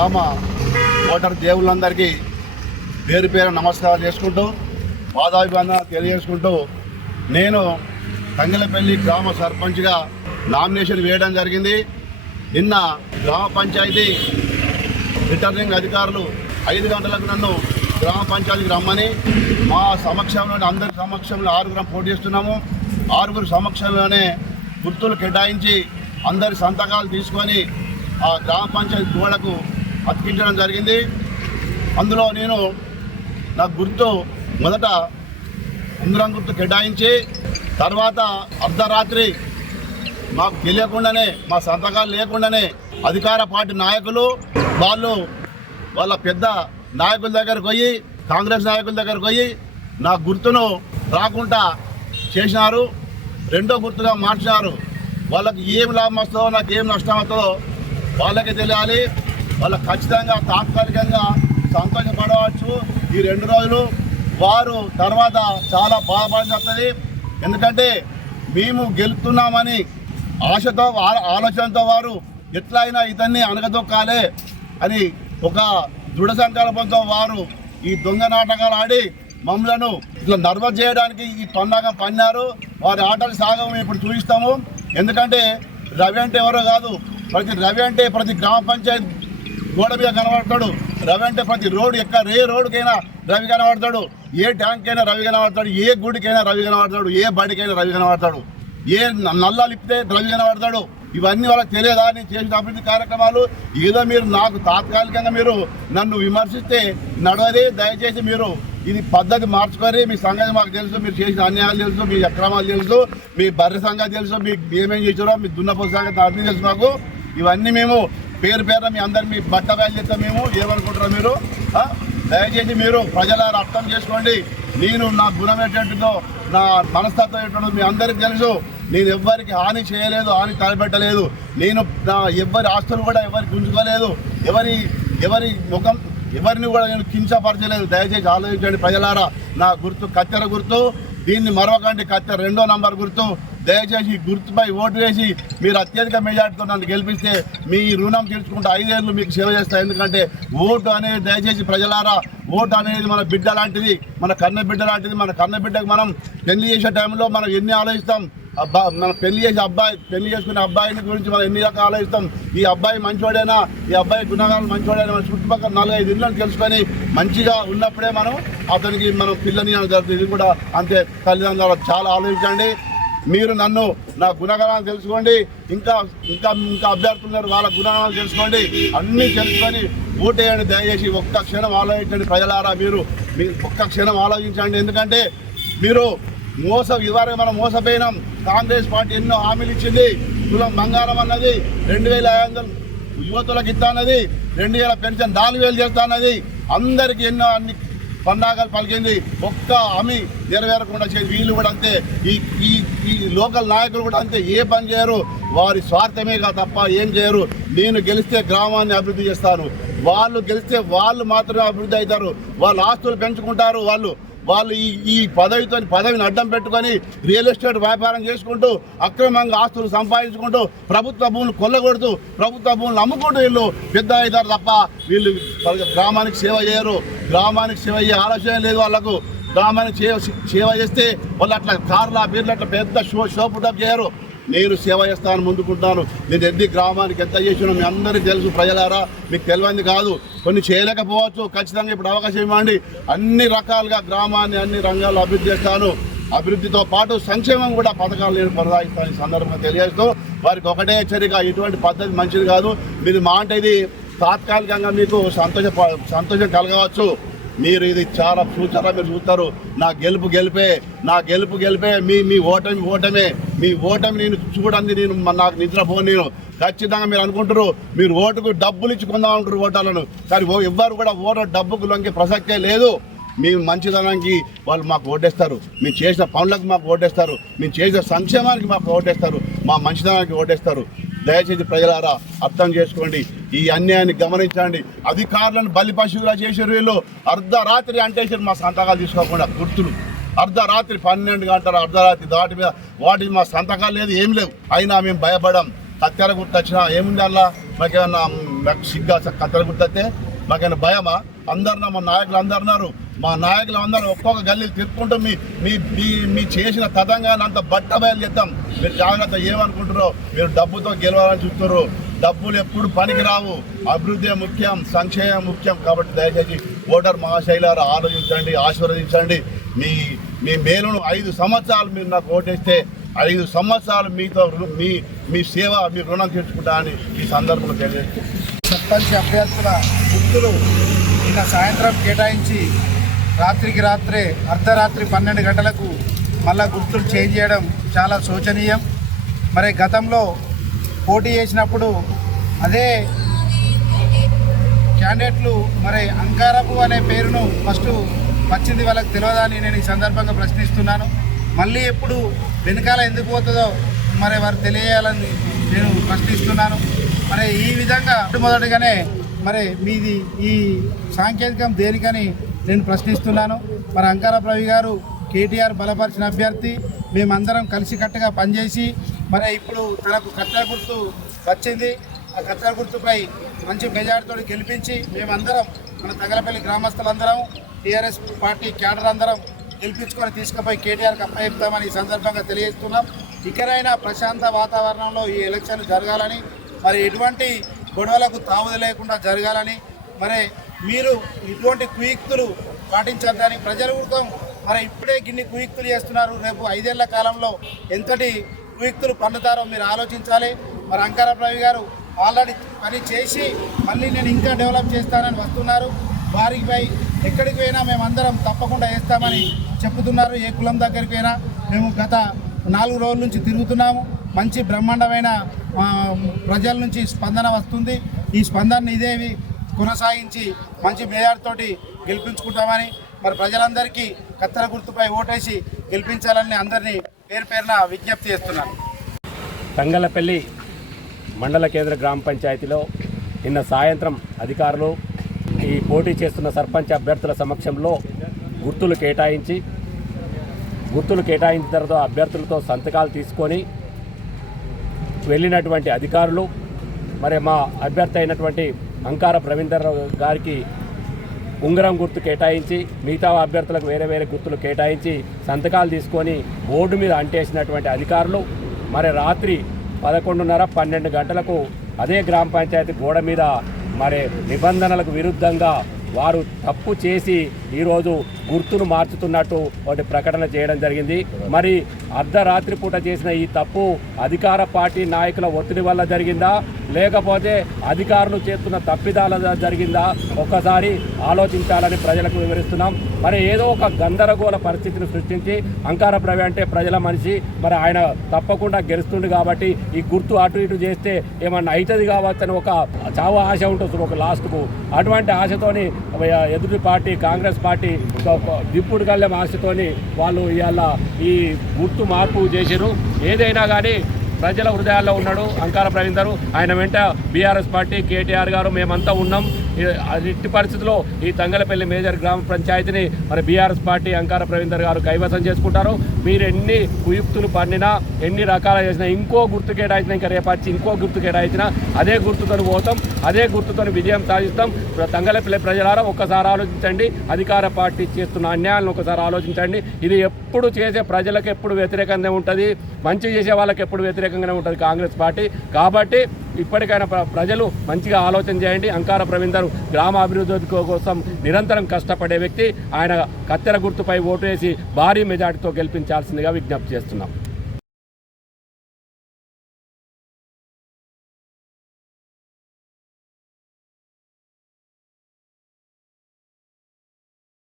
గ్రామ ఓటర్ దేవుళ్ళందరికీ పేరు పేరు నమస్కారం చేసుకుంటూ పాదాభివందన తెలియజేసుకుంటూ నేను తంగలపల్లి గ్రామ సర్పంచ్గా నామినేషన్ వేయడం జరిగింది. నిన్న గ్రామ పంచాయతీ రిటర్నింగ్ అధికారులు ఐదు గంటలకు నన్ను గ్రామ పంచాయతీకి రమ్మని మా సమక్షంలోనే అందరి సమక్షంలో ఆరుగురం పోటీ చేస్తున్నాము. ఆరుగురు సమక్షంలోనే గుర్తులు కేటాయించి అందరి సంతకాలు తీసుకొని ఆ గ్రామ పంచాయతీ గోడకు అతికించడం జరిగింది. అందులో నేను నా గుర్తు మొదట ఉంగరం గుర్తు కేటాయించి తర్వాత అర్ధరాత్రి మాకు తెలియకుండానే మా సంతకాలు లేకుండానే అధికార పార్టీ నాయకులు వాళ్ళు వాళ్ళ పెద్ద నాయకుల దగ్గరకు పోయి కాంగ్రెస్ నాయకుల దగ్గరకు పోయి నా గుర్తును రాకుండా చేసినారు. రెండో గుర్తుగా మార్చినారు. వాళ్ళకి ఏం లాభం వస్తుందో నాకు ఏం నష్టం వస్తుందో వాళ్ళకి తెలియాలి. వాళ్ళు ఖచ్చితంగా తాత్కాలికంగా సంతోషపడవచ్చు ఈ రెండు రోజులు వారు తర్వాత చాలా బాధపడి వస్తుంది. ఎందుకంటే మేము గెలుపుతున్నామని ఆశతో ఆలోచనతో వారు ఎట్లా అయినా ఇతన్ని అనగదొక్కాలే అని ఒక దృఢ సంకల్పంతో వారు ఈ దొంగ నాటకాలు ఆడి మమ్మలను ఇట్లా నర్వస్ చేయడానికి ఈ తొండగా పన్నారు. వారి ఆటలు సాగం మేము ఇప్పుడు చూపిస్తాము. ఎందుకంటే రవి అంటే ఎవరో కాదు. ప్రతి రవి అంటే ప్రతి గ్రామ పంచాయతీ గోడ మీద కనబడతాడు. రవి అంటే ప్రతి రోడ్ ఎక్క ఏ రోడ్డుకైనా రవి కనబడతాడు. ఏ ట్యాంక్ అయినా రవి కనబడతాడు. ఏ గుడికైనా రవి కనబడతాడు. ఏ బడికైనా రవి కనబడతాడు. ఏ నల్ల నల్లాలు రవి కనబడతాడు. ఇవన్నీ వాళ్ళకి తెలియదా నేను చేసిన అభివృద్ధి కార్యక్రమాలు ఏదో మీరు నాకు తాత్కాలికంగా మీరు నన్ను విమర్శిస్తే నడవది. దయచేసి మీరు ఇది పద్ధతి మార్చుకొని మీ సంగతి మాకు తెలుసు. మీరు చేసిన అన్యాయాలు తెలుసు. మీ అక్రమాలు తెలుసు. మీ బర్రె సంగతి తెలుసు. మీకు ఏమేం చేసారో మీ దున్నపోతు సంగతి అర్థం తెలుసు మాకు. ఇవన్నీ మేము పేరు పేరు మీ అందరు మీ బట్ట బ్యాగ్ చెప్తాం మేము ఏమనుకుంటారో మీరు? దయచేసి మీరు ప్రజలారా అర్థం చేసుకోండి. నేను నా గుణం ఏంటంటుందో నా మనస్తత్వం ఏంటంటుందో మీ అందరికీ తెలుసు. నేను ఎవ్వరికి హాని చేయలేదు హాని తలపెట్టలేదు. నేను నా ఎవ్వరి ఆస్తులు కూడా ఎవరికి ఉంచుకోలేదు. ఎవరి ఎవరి ముఖం ఎవరిని కూడా నేను కించపరచలేదు. దయచేసి ఆలోచించండి ప్రజలారా. నా గుర్తు కత్తెర గుర్తు. దీన్ని మరొకండి కత్తెర రెండో నంబర్ గుర్తు. దయచేసి గుర్తుపై ఓటు వేసి మీరు అత్యధిక మెజార్టీతో నన్ను గెలిపిస్తే మీ రుణం తీర్చుకుంటే ఐదేళ్ళు మీకు సేవ చేస్తాయి ఎందుకంటే ఓటు అనేది దయచేసి ప్రజలారా ఓటు అనేది మన బిడ్డ లాంటిది మన కన్న బిడ్డ లాంటిది మన కన్న బిడ్డకు మనం పెళ్ళి చేసే టైంలో మనం ఎన్ని ఆలోచిస్తాం? అబ్బా మనం పెళ్ళి చేసే అబ్బాయి పెళ్ళి చేసుకునే అబ్బాయిని గురించి మనం ఎన్ని రకాలు ఆలోచిస్తాం? ఈ అబ్బాయి మంచోడేనా? ఈ అబ్బాయి గుణగాలు మంచోడేనా? మన చుట్టుపక్కల నాలుగైదు ఇళ్ళని తెలుసుకొని మంచిగా ఉన్నప్పుడే మనం అతనికి మనం పిల్లని జరుగుతుంది. ఇది కూడా అంతే. తల్లిదండ్రులు చాలా ఆలోచించండి. మీరు నన్ను నా గుణగణాలు తెలుసుకోండి. ఇంకా ఇంకా ఇంకా అభ్యర్థులు ఉన్నారు వాళ్ళ గుణగణాలు తెలుసుకోండి. అన్నీ తెలుసుకొని ఓటేయండి దయచేసి. ఒక్క క్షణం ఆలోచించండి ప్రజలారా మీరు. మీ ఒక్క క్షణం ఆలోచించండి. ఎందుకంటే మీరు మోస ఇదివరకు మనం మోసపోయినాం. కాంగ్రెస్ పార్టీ ఎన్నో హామీలు ఇచ్చింది. కులం బంగారం అన్నది రెండు వేల ఐదు వందలు యువతులకు ఇస్తా అన్నది. రెండు వేల పెన్షన్ నాలుగు వేలు చేస్తా అన్నది. అందరికీ ఎన్నో అన్ని పండాగలు పలికింది. ఒక్క హామీ నెరవేరకుండా చేసి వీళ్ళు కూడా అంతే. ఈ ఈ ఈ లోకల్ నాయకులు కూడా అంతే. ఏ పని చేయరు. వారి స్వార్థమేగా తప్ప ఏం చేయరు. నేను గెలిస్తే గ్రామాన్ని అభివృద్ధి చేస్తాను వాళ్ళు గెలిస్తే వాళ్ళు మాత్రమే అభివృద్ధి అవుతారు. వాళ్ళ ఆస్తులు పెంచుకుంటారు వాళ్ళు. వాళ్ళు ఈ ఈ పదవితో పదవిని అడ్డం పెట్టుకొని రియల్ ఎస్టేట్ వ్యాపారం చేసుకుంటూ అక్రమంగా ఆస్తులు సంపాదించుకుంటూ ప్రభుత్వ భూములు కొల్లగొడుతూ ప్రభుత్వ భూములు అమ్ముకుంటూ వీళ్ళు పెద్ద అవుతారు తప్ప వీళ్ళు గ్రామానికి సేవ చేయరు. గ్రామానికి సేవ అయ్యే ఆలోచన లేదు వాళ్ళకు. గ్రామానికి సేవ సేవ చేస్తే వాళ్ళు అట్లా కార్ల బీర్లు అట్లా పెద్ద షో షో చేయరు. నేను సేవ చేస్తాను ముందుకుంటాను. నేను ఎన్ని గ్రామానికి ఎంత చేసినా మీ అందరికీ తెలుసు ప్రజలారా మీకు తెలియంది కాదు. కొన్ని చేయలేకపోవచ్చు ఖచ్చితంగా ఇప్పుడు అవకాశం ఇవ్వండి. అన్ని రకాలుగా గ్రామాన్ని అన్ని రంగాల్లో అభివృద్ధి చేస్తాను. అభివృద్ధితో పాటు సంక్షేమం కూడా పథకాలు నేను కొనసాగిస్తాను ఈ సందర్భంగా తెలియజేస్తూ వారికి ఒకటే హెచ్చరిక ఇటువంటి పద్ధతి మంచిది కాదు. మీరు మా అంటే ఇది తాత్కాలికంగా మీకు సంతోష సంతోషం కలగవచ్చు. మీరు ఇది చాలా ఫ్యూచర్లో మీరు చూస్తారు. నా గెలుపు గెలిపే నా గెలుపు గెలిపే మీ మీ ఓటమి ఓటమే. మీ ఓటమి నేను చూడండి నేను నాకు నిద్రపోను నేను ఖచ్చితంగా మీరు అనుకుంటారు మీరు ఓటుకు డబ్బులు ఇచ్చి కొందామంటారు ఓటాలను కానీ ఓ- ఎవ్వరు కూడా ఓటు డబ్బుకు లొంగే ప్రసక్తే లేదు. మేము మంచిదనానికి వాళ్ళు మాకు ఓటేస్తారు. మేము చేసిన పనులకు మాకు ఓటేస్తారు. మేము చేసిన సంక్షేమానికి మాకు ఓటేస్తారు. మా మంచిదనానికి ఓటేస్తారు. దయచేసి ప్రజలారా అర్థం చేసుకోండి. ఈ అన్యాయాన్ని గమనించండి. అధికారులను బలి పశువులా చేసారు వీళ్ళు. అర్ధరాత్రి అంటేసారు మా సంతకాలు తీసుకోకుండా గుర్తులు. అర్ధరాత్రి పన్నెండు గంటల అర్ధరాత్రి దాటి మీద వాటి మా సంతకాలు లేదు ఏం లేవు. అయినా మేము భయపడం. కత్తెర గుర్తొచ్చినా ఏముంది అలా? మాకేమన్నా సిగ్గా కత్తెర గుర్తొస్తే మాకేమైనా భయమా? అందరు మా నాయకులు అందరున్నారు మా నాయకులు అందరూ ఒక్కొక్క గల్లీలు తిప్పుకుంటూ మీ మీ మీ మీ చేసిన తదంగాన్ని అంత బట్ట బయలు చేద్దాం. మీరు జాగ్రత్త ఏమనుకుంటారో మీరు డబ్బుతో గెలవాలని చూస్తారు డబ్బులు ఎప్పుడు పనికి రావు అభివృద్ధి ముఖ్యం సంక్షేమం ముఖ్యం. కాబట్టి దయచేసి ఓటర్ మహాశైలారు ఆలోచించండి ఆశీర్వదించండి. మీ మీ మేలును ఐదు సంవత్సరాలు మీరు నాకు ఓటేస్తే ఐదు సంవత్సరాలు మీతో మీ మీ సేవ మీ రుణం తీర్చుకుంటా అని ఈ సందర్భంలో తెలియజేస్తున్నాను సర్పంచ్ అభ్యర్థుల గుర్తులు నిన్న సాయంత్రం కేటాయించి రాత్రికి రాత్రే అర్ధరాత్రి పన్నెండు గంటలకు మళ్ళా గుర్తులు చేంజ్ చేయడం చాలా శోచనీయం. మరి గతంలో పోటీ చేసినప్పుడు అదే క్యాండిడేట్లు మరి అంకారపు అనే పేరును ఫస్ట్ వచ్చింది వాళ్ళకి తెలియదని నేను ఈ సందర్భంగా ప్రశ్నిస్తున్నాను. మళ్ళీ ఎప్పుడు వెనకాల ఎందుకు పోతుందో మరి వారు తెలియజేయాలని నేను ప్రశ్నిస్తున్నాను. మరి ఈ విధంగా మొదటిగానే మరి మీది ఈ సాంకేతికం దేనికని నేను ప్రశ్నిస్తున్నాను. మరి అంకారపు రవి గారు కేటీఆర్ బలపరిచిన అభ్యర్థి. మేమందరం కలిసికట్టుగా పనిచేసి మరి ఇప్పుడు తనకు కట్టెల గుర్తు వచ్చింది. ఆ కట్టెల గుర్తుపై మంచి మెజార్టీతో గెలిపించి మేమందరం మన తగలపల్లి గ్రామస్తులందరం టీఆర్ఎస్ పార్టీ క్యాడర్ అందరం గెలిపించుకొని తీసుకుపోయి కేటీఆర్కి అప్పచెప్తామని ఈ సందర్భంగా తెలియజేస్తున్నాం. ఇకరైనా ప్రశాంత వాతావరణంలో ఈ ఎలక్షన్ జరగాలని మరి ఎటువంటి గొడవలకు తావుది లేకుండా జరగాలని మరి మీరు ఇటువంటి కుయుక్తులు పాటించద్దని ప్రజల వర్గం మరి ఇప్పుడే గిన్ని కుయుక్తులు చేస్తున్నారు. రేపు ఐదేళ్ళ కాలంలో ఎంతటి కుయుక్తులు పండుతారో మీరు ఆలోచించాలి. మరి అంకార రవి గారు ఆల్రెడీ పని చేసి మళ్ళీ నేను ఇంకా డెవలప్ చేస్తానని వస్తున్నారు. వారికి పై ఎక్కడికి పోయినా మేమందరం తప్పకుండా వేస్తామని చెప్తున్నారు ఏ కులం దగ్గరికి పోయినా మేము గత నాలుగు రోజుల నుంచి తిరుగుతున్నాము. మంచి బ్రహ్మాండమైన ప్రజల నుంచి స్పందన వస్తుంది. ఈ స్పందనని ఇదేవి కొనసాగించి మంచి మేయర్తోటి గెలిపించుకుంటామని మరి ప్రజలందరికీ కత్తెర గుర్తుపై ఓటేసి గెలిపించాలని అందరినీ పేరు పేరున విజ్ఞప్తి చేస్తున్నాను. తంగలపల్లి మండల కేంద్ర గ్రామ పంచాయతీలో నిన్న సాయంత్రం అధికారులు ఈ పోటీ చేస్తున్న సర్పంచ్ అభ్యర్థుల సమక్షంలో గుర్తులు కేటాయించి గుర్తులు కేటాయించిన తర్వాత అభ్యర్థులతో సంతకాలు తీసుకొని వెళ్ళినటువంటి అధికారులు మరి మా అభ్యర్థి అయినటువంటి అంకార ప్రవీందర్ గారికి ఉంగరం గుర్తు కేటాయించి మిగతా అభ్యర్థులకు వేరే వేరే గుర్తులు కేటాయించి సంతకాలు తీసుకొని బోర్డు మీద అంటేసినటువంటి అధికారులు మరి రాత్రి పదకొండున్నర పన్నెండు గంటలకు అదే గ్రామ పంచాయతీ గోడ మీద మరి నిబంధనలకు విరుద్ధంగా వారు తప్పు చేసి ఈరోజు గుర్తును మార్చుతున్నట్టు ఒకటి ప్రకటన చేయడం జరిగింది. మరి అర్ధరాత్రి పూట చేసిన ఈ తప్పు అధికార పార్టీ నాయకుల ఒత్తిడి వల్ల జరిగిందా? లేకపోతే అధికారులు చేస్తున్న తప్పిదాల జరిగిందా? ఒక్కసారి ఆలోచించాలని ప్రజలకు వివరిస్తున్నాం. మరి ఏదో ఒక గందరగోళ పరిస్థితిని సృష్టించి అంకార ప్రవి అంటే ప్రజల మనిషి మరి ఆయన తప్పకుండా గెలుస్తుంది కాబట్టి ఈ గుర్తు అటు ఇటు చేస్తే ఏమన్నా అవుతుంది కావచ్చని ఒక చావు ఆశ ఉంటుంది ఒక లాస్ట్కు. అటువంటి ఆశతోని ఎదుటి పార్టీ కాంగ్రెస్ పార్టీ దిప్పుడు కళ్ళెం ఆశతోని వాళ్ళు ఇవాళ ఈ గుర్తు మార్పు చేశారు ఏదైనా కానీ ప్రజల హృదయాల్లో ఉన్నాడు. అంకార గారు ఆయన వెంట బీఆర్ఎస్ పార్టీ కేటీఆర్ గారు మేమంతా ఉన్నాం. ఇట్టి పరిస్థితిలో ఈ తంగలపల్లి మేజర్ గ్రామ పంచాయతీని మరి బీఆర్ఎస్ పార్టీ అంకార ప్రవీందర్ గారు కైవసం చేసుకుంటారు. మీరు ఎన్ని కుయుక్తులు పండినా ఎన్ని రకాల చేసినా ఇంకో గుర్తు కేటాయించినా ఇంకా రేపు ఇంకో గుర్తు కేటాయించినా అదే గుర్తుతో పోతాం అదే గుర్తుతో విజయం సాధిస్తాం. తంగలపల్లి ప్రజలారా ఒక్కసారి ఆలోచించండి. అధికార పార్టీ చేస్తున్న అన్యాయాలను ఒకసారి ఆలోచించండి. ఇది ఎప్పుడు చేసే ప్రజలకు ఎప్పుడు వ్యతిరేకంగా ఉంటుంది మంచి చేసే వాళ్ళకి ఎప్పుడు వ్యతిరేకంగానే ఉంటుంది కాంగ్రెస్ పార్టీ. కాబట్టి ఇప్పటికైనా ప్ర- ప్రజలు మంచిగా ఆలోచన చేయండి. అంకార ప్రవీందరు గ్రామ అభివృద్ధి కోసం నిరంతరం కష్టపడే వ్యక్తి. ఆయన కత్తెర గుర్తుపై ఓటు వేసి భారీ మెజార్టీతో గెలిపించాల్సిందిగా విజ్ఞప్తి చేస్తున్నాం.